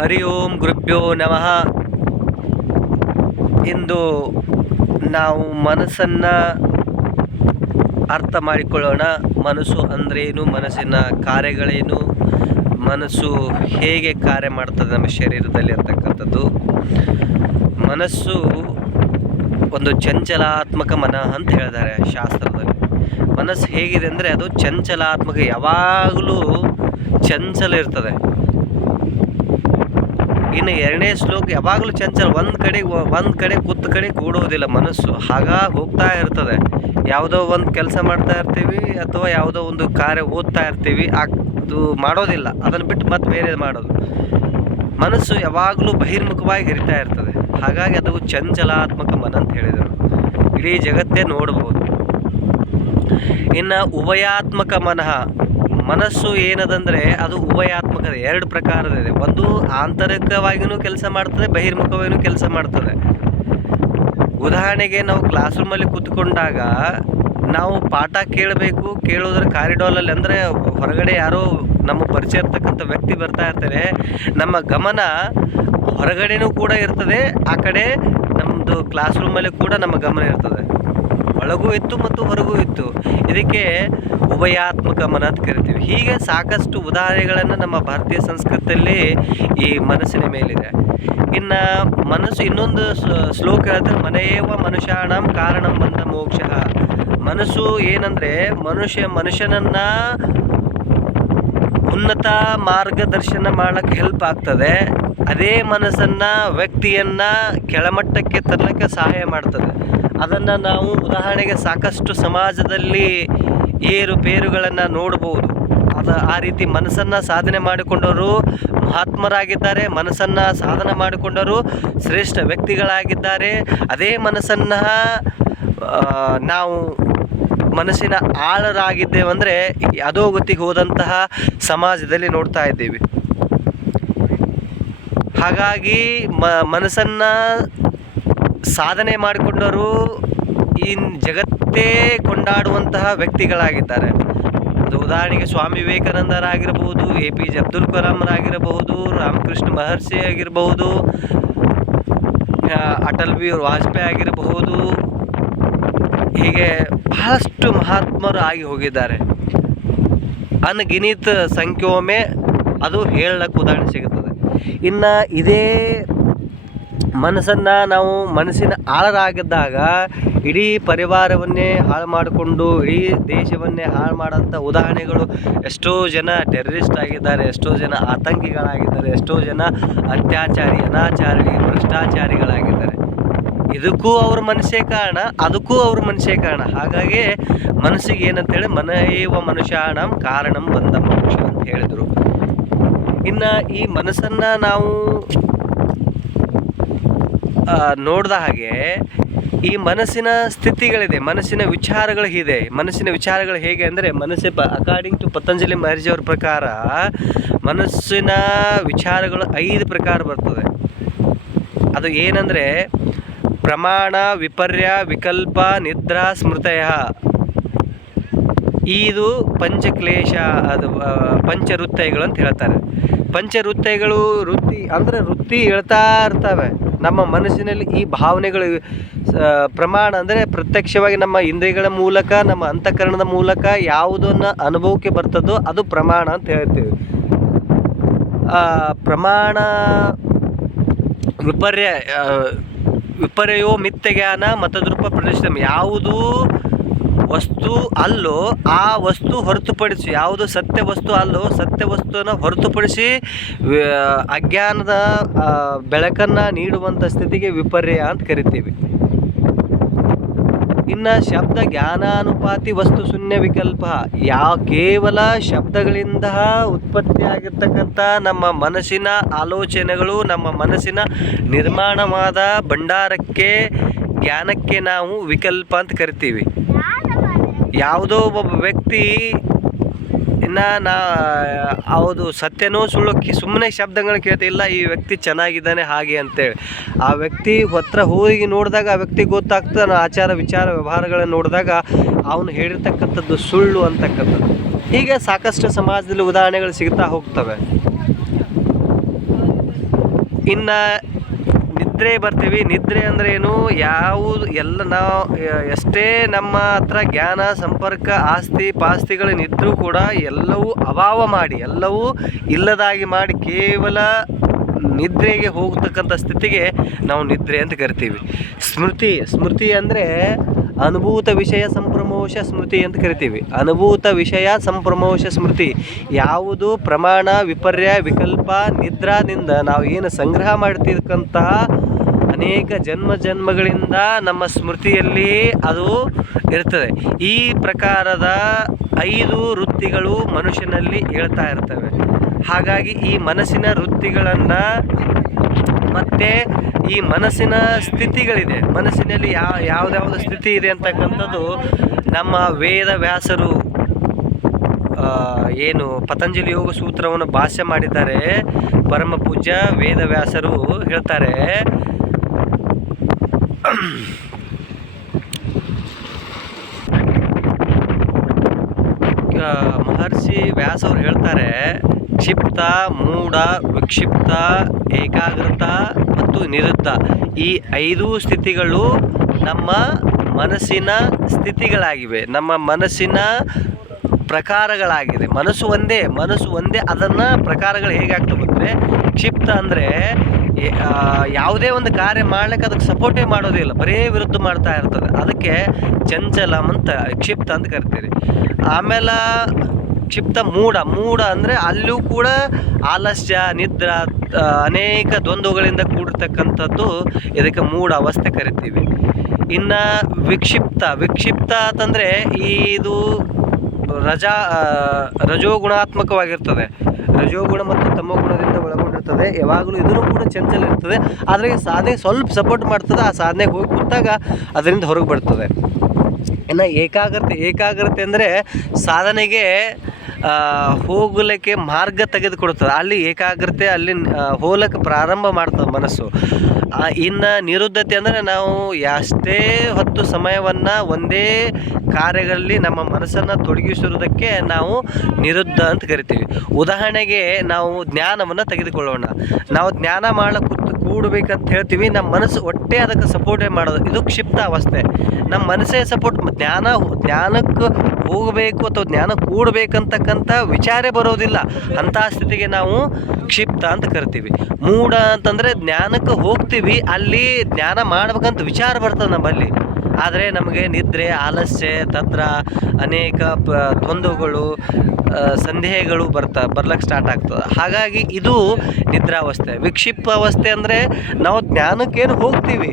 ಹರಿ ಓಂ ಗುರುಭ್ಯೋ ನಮಃ ಇಂದು ನಾವು ಮನಸ್ಸನ್ನು ಅರ್ಥ ಮಾಡಿಕೊಳ್ಳೋಣ. ಮನಸ್ಸು ಅಂದ್ರೇನು, ಮನಸ್ಸಿನ ಕಾರ್ಯಗಳೇನು, ಮನಸ್ಸು ಹೇಗೆ ಕಾರ್ಯ ಮಾಡ್ತದೆ ನಮ್ಮ ಶರೀರದಲ್ಲಿ ಅಂತಕ್ಕಂಥದ್ದು. ಮನಸ್ಸು ಒಂದು ಚಂಚಲಾತ್ಮಕ ಮನ ಅಂತ ಹೇಳಿದ್ದಾರೆ ಶಾಸ್ತ್ರದಲ್ಲಿ. ಮನಸ್ಸು ಹೇಗಿದೆ ಅಂದರೆ ಅದು ಚಂಚಲಾತ್ಮಕ, ಯಾವಾಗಲೂ ಚಂಚಲ ಇರ್ತದೆ. ಇನ್ನು ಎರಡನೇ ಶ್ಲೋಕ ಯಾವಾಗಲೂ ಚಂಚಲ, ಒಂದು ಕಡೆ ಒಂದು ಕಡೆ ಕುತ್ತ ಕಡೆ ಕೂಡೋದಿಲ್ಲ ಮನಸ್ಸು. ಹಾಗಾಗಿ ಹೋಗ್ತಾ ಇರ್ತದೆ. ಯಾವುದೋ ಒಂದು ಕೆಲಸ ಮಾಡ್ತಾ ಇರ್ತೀವಿ ಅಥವಾ ಯಾವುದೋ ಒಂದು ಕಾರ್ಯ ಓದ್ತಾ ಇರ್ತೀವಿ, ಅದು ಮಾಡೋದಿಲ್ಲ. ಅದನ್ನು ಬಿಟ್ಟು ಮತ್ತೆ ಬೇರೆ ಮಾಡೋದು. ಮನಸ್ಸು ಯಾವಾಗಲೂ ಬಹಿರ್ಮುಖವಾಗಿ ಹರಿತಾ ಇರ್ತದೆ. ಹಾಗಾಗಿ ಅದು ಚಂಚಲಾತ್ಮಕ ಮನ ಅಂತ ಹೇಳಿದರು. ಇಡೀ ಜಗತ್ತೇ ನೋಡಬಹುದು ಇನ್ನು ಉಭಯಾತ್ಮಕ ಮನಃ ಮನಸ್ಸು ಏನದಂದರೆ ಅದು ಉಭಯಾತ್ಮಕ ಎರಡು ಪ್ರಕಾರದಿದೆ ಒಂದು ಆಂತರಿಕವಾಗಿಯೂ ಕೆಲಸ ಮಾಡ್ತದೆ ಬಹಿರ್ಮುಖವಾಗಿಯೂ ಕೆಲಸ ಮಾಡ್ತದೆ. ಉದಾಹರಣೆಗೆ ನಾವು ಕ್ಲಾಸ್ ರೂಮಲ್ಲಿ ಕೂತ್ಕೊಂಡಾಗ ನಾವು ಪಾಠ ಕೇಳಬೇಕು, ಕೇಳೋದ್ರ ಕಾರಿಡಾಲಲ್ಲಿ ಅಂದರೆ ಹೊರಗಡೆ ಯಾರೋ ನಮ್ಮ ಪರಿಚಯ ಇರ್ತಕ್ಕಂಥ ವ್ಯಕ್ತಿ ಬರ್ತಾ ಇರ್ತಾರೆ. ನಮ್ಮ ಗಮನ ಹೊರಗಡೆನೂ ಕೂಡ ಇರ್ತದೆ, ಆ ಕಡೆ ನಮ್ಮದು ಕ್ಲಾಸ್ ರೂಮಲ್ಲಿ ಕೂಡ ನಮ್ಮ ಗಮನ ಇರ್ತದೆ. ಒಳಗೂ ಇತ್ತು ಮತ್ತು ಹೊರಗೂ ಇತ್ತು. ಇದಕ್ಕೆ ಉಭಯಾತ್ಮಕ ಮನ ಅಂತ ಕರಿತೀವಿ. ಹೀಗೆ ಸಾಕಷ್ಟು ಉದಾಹರಣೆಗಳನ್ನು ನಮ್ಮ ಭಾರತೀಯ ಸಂಸ್ಕೃತಿಯಲ್ಲಿ ಈ ಮನಸ್ಸಿನ ಮೇಲಿದೆ. ಇನ್ನು ಮನಸ್ಸು ಇನ್ನೊಂದು ಶ್ಲೋಕ ಹೇಳ್ತಾರೆ, ಮನೆಯೇವ ಮನುಷ್ಯಾಣಂ ಕಾರಣಂ ಬಂದ ಮೋಕ್ಷ. ಮನಸ್ಸು ಏನಂದರೆ ಮನುಷ್ಯ ಮನುಷ್ಯನನ್ನು ಉನ್ನತ ಮಾರ್ಗದರ್ಶನ ಮಾಡಕ್ಕೆ ಹೆಲ್ಪ್ ಆಗ್ತದೆ. ಅದೇ ಮನಸ್ಸನ್ನು ವ್ಯಕ್ತಿಯನ್ನು ಕೆಳಮಟ್ಟಕ್ಕೆ ತರಲಿಕ್ಕೆ ಸಹಾಯ ಮಾಡ್ತದೆ. ಅದನ್ನು ನಾವು ಉದಾಹರಣೆಗೆ ಸಾಕಷ್ಟು ಸಮಾಜದಲ್ಲಿ ಏರುಪೇರುಗಳನ್ನು ನೋಡ್ಬೋದು. ಅದು ಆ ರೀತಿ ಮನಸ್ಸನ್ನು ಸಾಧನೆ ಮಾಡಿಕೊಂಡವರು ಮಹಾತ್ಮರಾಗಿದ್ದಾರೆ. ಮನಸ್ಸನ್ನು ಸಾಧನೆ ಮಾಡಿಕೊಂಡವರು ಶ್ರೇಷ್ಠ ವ್ಯಕ್ತಿಗಳಾಗಿದ್ದಾರೆ. ಅದೇ ಮನಸ್ಸನ್ನು ನಾವು ಮನಸ್ಸಿನ ಆಳರಾಗಿದ್ದೇವೆಂದರೆ ಅಧೋಗತಿಗೆ ಹೋದಂತಹ ಸಮಾಜದಲ್ಲಿ ನೋಡ್ತಾ ಇದ್ದೀವಿ. ಹಾಗಾಗಿ ಮ, ಮನಸ್ಸನ್ನು ಸಾಧನೆ ಮಾಡಿಕೊಂಡವರು ಈ ಜಗತ್ತೇ ಕೊಂಡಾಡುವಂತಹ ವ್ಯಕ್ತಿಗಳಾಗಿದ್ದಾರೆ. ಅದು ಉದಾಹರಣೆಗೆ ಸ್ವಾಮಿ ವಿವೇಕಾನಂದರಾಗಿರಬಹುದು, ಎ ಪಿ ಜೆ ಅಬ್ದುಲ್ ಕಲಾಂರಾಗಿರಬಹುದು ರಾಮಕೃಷ್ಣ ಮಹರ್ಷಿ ಆಗಿರಬಹುದು ಅಟಲ್ ಬಿಹಾರಿ ವಾಜಪೇಯಿ ಆಗಿರಬಹುದು. ಹೀಗೆ ಬಹಳಷ್ಟು ಮಹಾತ್ಮರು ಆಗಿ ಹೋಗಿದ್ದಾರೆ. ಅನ್ಗಿನಿತ ಸಂಖ್ಯೋಮೆ ಅದು ಹೇಳಕ್ಕೆ ಉದಾಹರಣೆ ಸಿಗುತ್ತದೆ. ಇನ್ನು ಇದೇ ಮನಸ್ಸನ್ನು ನಾವು ಮನಸ್ಸಿನ ಆಳರಾಗಿದ್ದಾಗ ಇಡೀ ಪರಿವಾರವನ್ನೇ ಹಾಳು ಮಾಡಿಕೊಂಡು, ಇಡೀ ದೇಶವನ್ನೇ ಹಾಳು ಮಾಡೋಂಥ ಉದಾಹರಣೆಗಳು ಎಷ್ಟೋ ಜನ ಟೆರರಿಸ್ಟ್ ಆಗಿದ್ದಾರೆ, ಎಷ್ಟೋ ಜನ ಆತಂಕಿಗಳಾಗಿದ್ದಾರೆ, ಎಷ್ಟೋ ಜನ ಅತ್ಯಾಚಾರಿ, ಅನಾಚಾರಿ, ಭ್ರಷ್ಟಾಚಾರಿಗಳಾಗಿದ್ದಾರೆ. ಇದಕ್ಕೂ ಅವ್ರ ಮನಸ್ಸೇ ಕಾರಣ, ಅದಕ್ಕೂ ಅವ್ರ ಮನಸ್ಸೇ ಕಾರಣ. ಹಾಗಾಗಿ ಮನಸ್ಸಿಗೆ ಏನಂತೇಳಿ ಮನಯೇವ ಮನುಷ್ಯಾಣಂ ಕಾರಣಂ ಬಂದ ಮನುಷ್ಯ ಅಂತ ಹೇಳಿದರು. ಇನ್ನು ಈ ಮನಸ್ಸನ್ನು ನಾವು ನೋಡಿದ ಹಾಗೆ ಈ ಮನಸ್ಸಿನ ಸ್ಥಿತಿಗಳಿದೆ, ಮನಸ್ಸಿನ ವಿಚಾರಗಳು ಇದೆ ಮನಸ್ಸಿನ ವಿಚಾರಗಳು ಹೇಗೆ ಅಂದರೆ, ಮನಸ್ಸು ಪ ಅಕಾರ್ಡಿಂಗ್ ಟು ಪತಂಜಲಿ ಮಹರ್ಜಿಯವರ ಪ್ರಕಾರ, ಮನಸ್ಸಿನ ವಿಚಾರಗಳು ಐದು ಪ್ರಕಾರ ಬರ್ತದೆ. ಅದು ಏನಂದರೆ, ಪ್ರಮಾಣ, ವಿಪರ್ಯ, ವಿಕಲ್ಪ, ನಿದ್ರಾ, ಸ್ಮೃತಯ. ಇದು ಪಂಚಕ್ಲೇಶ, ಅದು ಪಂಚವೃತ್ತಯಗಳು ಅಂತ ಹೇಳ್ತಾರೆ. ಪಂಚವೃತ್ತಯಗಳು ವೃತ್ತಿ, ಅಂದರೆ ವೃತ್ತಿ ಹೇಳ್ತಾ ಇರ್ತವೆ. ನಮ್ಮ ಮನಸ್ಸಿನಲ್ಲಿ ಈ ಭಾವನೆಗಳು ಪ್ರಮಾಣ ಅಂದರೆ ಪ್ರತ್ಯಕ್ಷವಾಗಿ ನಮ್ಮ ಇಂದ್ರಿಯಗಳ ಮೂಲಕ, ನಮ್ಮ ಅಂತಃಕರಣದ ಮೂಲಕ ಯಾವುದನ್ನು ಅನುಭವಕ್ಕೆ ಬರ್ತದೋ ಅದು ಪ್ರಮಾಣ ಅಂತ ಹೇಳ್ತೀವಿ. ಪ್ರಮಾಣ ವಿಪರ್ಯ ವಿಪರ್ಯೋ ಮಿಥ್ಯ ಜ್ಞಾನ ಮತದ್ರೂಪ ಪ್ರದರ್ಶನ ಯಾವುದು ವಸ್ತು ಅಲ್ಲೋ ಆ ವಸ್ತು ಹೊರತುಪಡಿಸಿ, ಯಾವುದು ಸತ್ಯ ವಸ್ತು ಅಲ್ಲೋ, ಸತ್ಯ ವಸ್ತುವನ್ನು ಹೊರತುಪಡಿಸಿ ಅಜ್ಞಾನದ ಬೆಳಕನ್ನು ನೀಡುವಂಥ ಸ್ಥಿತಿಗೆ ವಿಪರ್ಯ ಅಂತ ಕರಿತೀವಿ. ಇನ್ನು ಶಬ್ದ ಜ್ಞಾನಾನುಪಾತಿ ವಸ್ತು ಶೂನ್ಯ ವಿಕಲ್ಪ ಯಾವ ಕೇವಲ ಶಬ್ದಗಳಿಂದ ಉತ್ಪತ್ತಿಯಾಗಿರ್ತಕ್ಕಂಥ ನಮ್ಮ ಮನಸ್ಸಿನ ಆಲೋಚನೆಗಳು, ನಮ್ಮ ಮನಸ್ಸಿನ ನಿರ್ಮಾಣವಾದ ಭಂಡಾರಕ್ಕೆ, ಜ್ಞಾನಕ್ಕೆ ನಾವು ವಿಕಲ್ಪ ಅಂತ ಕರಿತೀವಿ. ಯಾವುದೋ ಒಬ್ಬ ವ್ಯಕ್ತಿ ಇನ್ನು ನಾ, ಹೌದು, ಸತ್ಯನೋ ಸುಳ್ಳು ಸುಮ್ಮನೆ ಶಬ್ದಗಳು ಕೇಳ್ತಿಲ್ಲ ಈ ವ್ಯಕ್ತಿ ಚೆನ್ನಾಗಿದ್ದಾನೆ ಹಾಗೆ ಅಂತೇಳಿ. ಆ ವ್ಯಕ್ತಿ ಹತ್ರ ಹೋಗಿ ನೋಡಿದಾಗ ಆ ವ್ಯಕ್ತಿ ಗೊತ್ತಾಗ್ತದೆ ಆಚಾರ, ವಿಚಾರ, ವ್ಯವಹಾರಗಳನ್ನು ನೋಡಿದಾಗ ಅವನು ಹೇಳಿರ್ತಕ್ಕಂಥದ್ದು ಸುಳ್ಳು ಅಂತಕ್ಕಂಥದ್ದು. ಹೀಗೆ ಸಾಕಷ್ಟು ಸಮಾಜದಲ್ಲಿ ಉದಾಹರಣೆಗಳು ಸಿಗ್ತಾ ಹೋಗ್ತವೆ. ಇನ್ನು ನಿದ್ರೆ ಬರ್ತೀವಿ. ನಿದ್ರೆ ಅಂದ್ರೆ ಏನು? ಯಾವುದು ಎಲ್ಲ ನಾವು ಎಷ್ಟೇ ನಮ್ಮ ಹತ್ರ ಜ್ಞಾನ, ಸಂಪರ್ಕ, ಆಸ್ತಿ ಪಾಸ್ತಿಗಳನ್ನಿದ್ದರೂ ಕೂಡ ಎಲ್ಲವೂ ಅಭಾವ ಮಾಡಿ, ಎಲ್ಲವೂ ಇಲ್ಲದಾಗಿ ಮಾಡಿ ಕೇವಲ ನಿದ್ರೆಗೆ ಹೋಗ್ತಕ್ಕಂಥ ಸ್ಥಿತಿಗೆ ನಾವು ನಿದ್ರೆ ಅಂತ ಕರಿತೀವಿ. ಸ್ಮೃತಿ ಸ್ಮೃತಿ ಅಂದರೆ ಅನುಭೂತ ವಿಷಯ ಸಂಪ್ರಮೋಷ ಸ್ಮೃತಿ ಅಂತ ಕರಿತೀವಿ. ಅನುಭೂತ ವಿಷಯ ಸಂಪ್ರಮೋಷ ಸ್ಮೃತಿ. ಯಾವುದು ಪ್ರಮಾಣ, ವಿಪರ್ಯ, ವಿಕಲ್ಪ, ನಿದ್ರಾದಿಂದ ನಾವು ಏನು ಸಂಗ್ರಹ ಮಾಡ್ತಿರ್ತಕ್ಕಂತಹ ಅನೇಕ ಜನ್ಮ ಜನ್ಮಗಳಿಂದ ನಮ್ಮ ಸ್ಮೃತಿಯಲ್ಲಿ ಅದು ಇರ್ತದೆ. ಈ ಪ್ರಕಾರದ ಐದು ವೃತ್ತಿಗಳು ಮನುಷ್ಯನಲ್ಲಿ ಹೇಳ್ತಾ ಇರ್ತವೆ. ಹಾಗಾಗಿ ಈ ಮನಸ್ಸಿನ ವೃತ್ತಿಗಳನ್ನು ಮತ್ತು ಈ ಮನಸ್ಸಿನ ಸ್ಥಿತಿಗಳಿದೆ. ಮನಸ್ಸಿನಲ್ಲಿ ಯಾವ ಯಾವುದ್ಯಾವುದು ಸ್ಥಿತಿ ಇದೆ ಅಂತಕ್ಕಂಥದ್ದು ನಮ್ಮ ವೇದ ವ್ಯಾಸರು ಏನು ಪತಂಜಲಿ ಯೋಗ ಸೂತ್ರವನ್ನು ಭಾಷ್ಯ ಮಾಡಿದ್ದಾರೆ. ಪರಮ ಪೂಜ್ಯ ವೇದವ್ಯಾಸರು ಹೇಳ್ತಾರೆ ಮಹರ್ಷಿ ವ್ಯಾಸ ಅವ್ರು ಹೇಳ್ತಾರೆ, ಕ್ಷಿಪ್ತ, ಮೂಢ, ವಿಕ್ಷಿಪ್ತ, ಏಕಾಗ್ರತ ಮತ್ತು ನಿರುತ್ತ ಈ ಐದು ಸ್ಥಿತಿಗಳು ನಮ್ಮ ಮನಸ್ಸಿನ ಸ್ಥಿತಿಗಳಾಗಿವೆ. ನಮ್ಮ ಮನಸ್ಸಿನ ಪ್ರಕಾರಗಳಾಗಿದೆ ಮನಸ್ಸು ಒಂದೇ ಮನಸ್ಸು ಒಂದೇ, ಅದನ್ನು ಪ್ರಕಾರಗಳು ಹೇಗಾಗ್ತವೆ ಅಂದರೆ ಕ್ಷಿಪ್ತ ಅಂದರೆ ಯಾವುದೇ ಒಂದು ಕಾರ್ಯ ಮಾಡ್ಲಿಕ್ಕೆ ಅದಕ್ಕೆ ಸಪೋರ್ಟೇ ಮಾಡೋದಿಲ್ಲ ಬರೇ ವಿರುದ್ಧ ಮಾಡ್ತಾ ಇರ್ತದೆ. ಅದಕ್ಕೆ ಚಂಚಲಂ ಅಂತ ಕ್ಷಿಪ್ತ ಅಂತ ಕರಿತೀರಿ. ಆಮೇಲೆ ಕ್ಷಿಪ್ತ ಮೂಢ. ಮೂಢ ಅಂದರೆ ಅಲ್ಲೂ ಕೂಡ ಆಲಸ್ಯ, ನಿದ್ರ ಅನೇಕ ದ್ವಂದ್ವಗಳಿಂದ ಕೂಡಿರ್ತಕ್ಕಂಥದ್ದು ಇದಕ್ಕೆ ಮೂಢ ಅವಸ್ಥೆ ಕರಿತೀವಿ. ಇನ್ನು ವಿಕ್ಷಿಪ್ತ. ವಿಕ್ಷಿಪ್ತ ಅಂತಂದರೆ ಇದು ರಜಾ ರಜೋಗುಣಾತ್ಮಕವಾಗಿರ್ತದೆ. ರಜೋಗುಣ ಮತ್ತು ತಮೋಗುಣದಿಂದ ಒಳಗೊಂಡಿರ್ತದೆ ಯಾವಾಗಲೂ ಇದ್ರೂ ಕೂಡ ಚಂಚಲ ಇರ್ತದೆ. ಆದರೆ ಸಾಧನೆ ಸ್ವಲ್ಪ ಸಪೋರ್ಟ್ ಮಾಡ್ತದೆ, ಆ ಸಾಧನೆಗೆ ಹೋಗಿ ಕೂತಾಗ ಅದರಿಂದ ಹೊರಗೆ ಬರ್ತದೆ. ಇನ್ನು ಏಕಾಗ್ರತೆ ಏಕಾಗ್ರತೆ ಅಂದರೆ ಸಾಧನೆಗೆ ಹೋಗಲಿಕ್ಕೆ ಮಾರ್ಗ ತೆಗೆದುಕೊಡ್ತದೆ ಅಲ್ಲಿ ಏಕಾಗ್ರತೆ, ಅಲ್ಲಿ ಹೋಲಕ್ಕೆ ಪ್ರಾರಂಭ ಮಾಡ್ತದೆ ಮನಸ್ಸು. ಇನ್ನು ನಿರುದ್ಧತೆ ಅಂದರೆ ನಾವು ಎಷ್ಟೇ ಹೊತ್ತು ಸಮಯವನ್ನು ಒಂದೇ ಕಾರ್ಯಗಳಲ್ಲಿ ನಮ್ಮ ಮನಸ್ಸನ್ನು ತೊಡಗಿಸಿರುವುದಕ್ಕೆ ನಾವು ನಿರುದ್ಧ ಅಂತ ಕರಿತೀವಿ. ಉದಾಹರಣೆಗೆ ನಾವು ಜ್ಞಾನವನ್ನು ತೆಗೆದುಕೊಳ್ಳೋಣ. ನಾವು ಜ್ಞಾನ ಮಾಡಕ್ಕೆ ಕೂತ್ ಕೂಡಬೇಕಂತ ಹೇಳ್ತೀವಿ ನಮ್ಮ ಮನಸ್ಸು ಒಟ್ಟೆ ಅದಕ್ಕೆ ಸಪೋರ್ಟೇ ಮಾಡೋದು. ಇದು ಕ್ಷಿಪ್ತ ಅವಸ್ಥೆ. ನಮ್ಮ ಮನಸ್ಸೇ ಸಪೋರ್ಟ್ ಜ್ಞಾನ, ಜ್ಞಾನಕ್ಕೆ ಹೋಗಬೇಕು ಅಥವಾ ಜ್ಞಾನ ಕೂಡಬೇಕಂತಕ್ಕಂಥ ವಿಚಾರೇ ಬರೋದಿಲ್ಲ. ಅಂಥ ಸ್ಥಿತಿಗೆ ನಾವು ಕ್ಷಿಪ್ತ ಅಂತ ಕರಿತೀವಿ. ಮೂಢ ಅಂತಂದರೆ ಜ್ಞಾನಕ್ಕೆ ಹೋಗ್ತೀವಿ, ಅಲ್ಲಿ ಜ್ಞಾನ ಮಾಡ್ಬೇಕಂತ ವಿಚಾರ ಬರ್ತದೆ ನಮ್ಮಲ್ಲಿ. ಆದರೆ ನಮಗೆ ನಿದ್ರೆ, ಆಲಸ್ಯ, ತಂತ್ರ, ಅನೇಕ ಪ, ದ್ವಂದ್ವಗಳು ಸಂದೇಹಗಳು ಬರ್ತಾ ಬರ್ಲಿಕ್ಕೆ ಸ್ಟಾರ್ಟ್ ಆಗ್ತದೆ. ಹಾಗಾಗಿ ಇದು ನಿದ್ರಾವಸ್ಥೆ. ವಿಕ್ಷಿಪ್ತ ಅವಸ್ಥೆ ಅಂದರೆ ನಾವು ಜ್ಞಾನಕ್ಕೇನು ಹೋಗ್ತೀವಿ?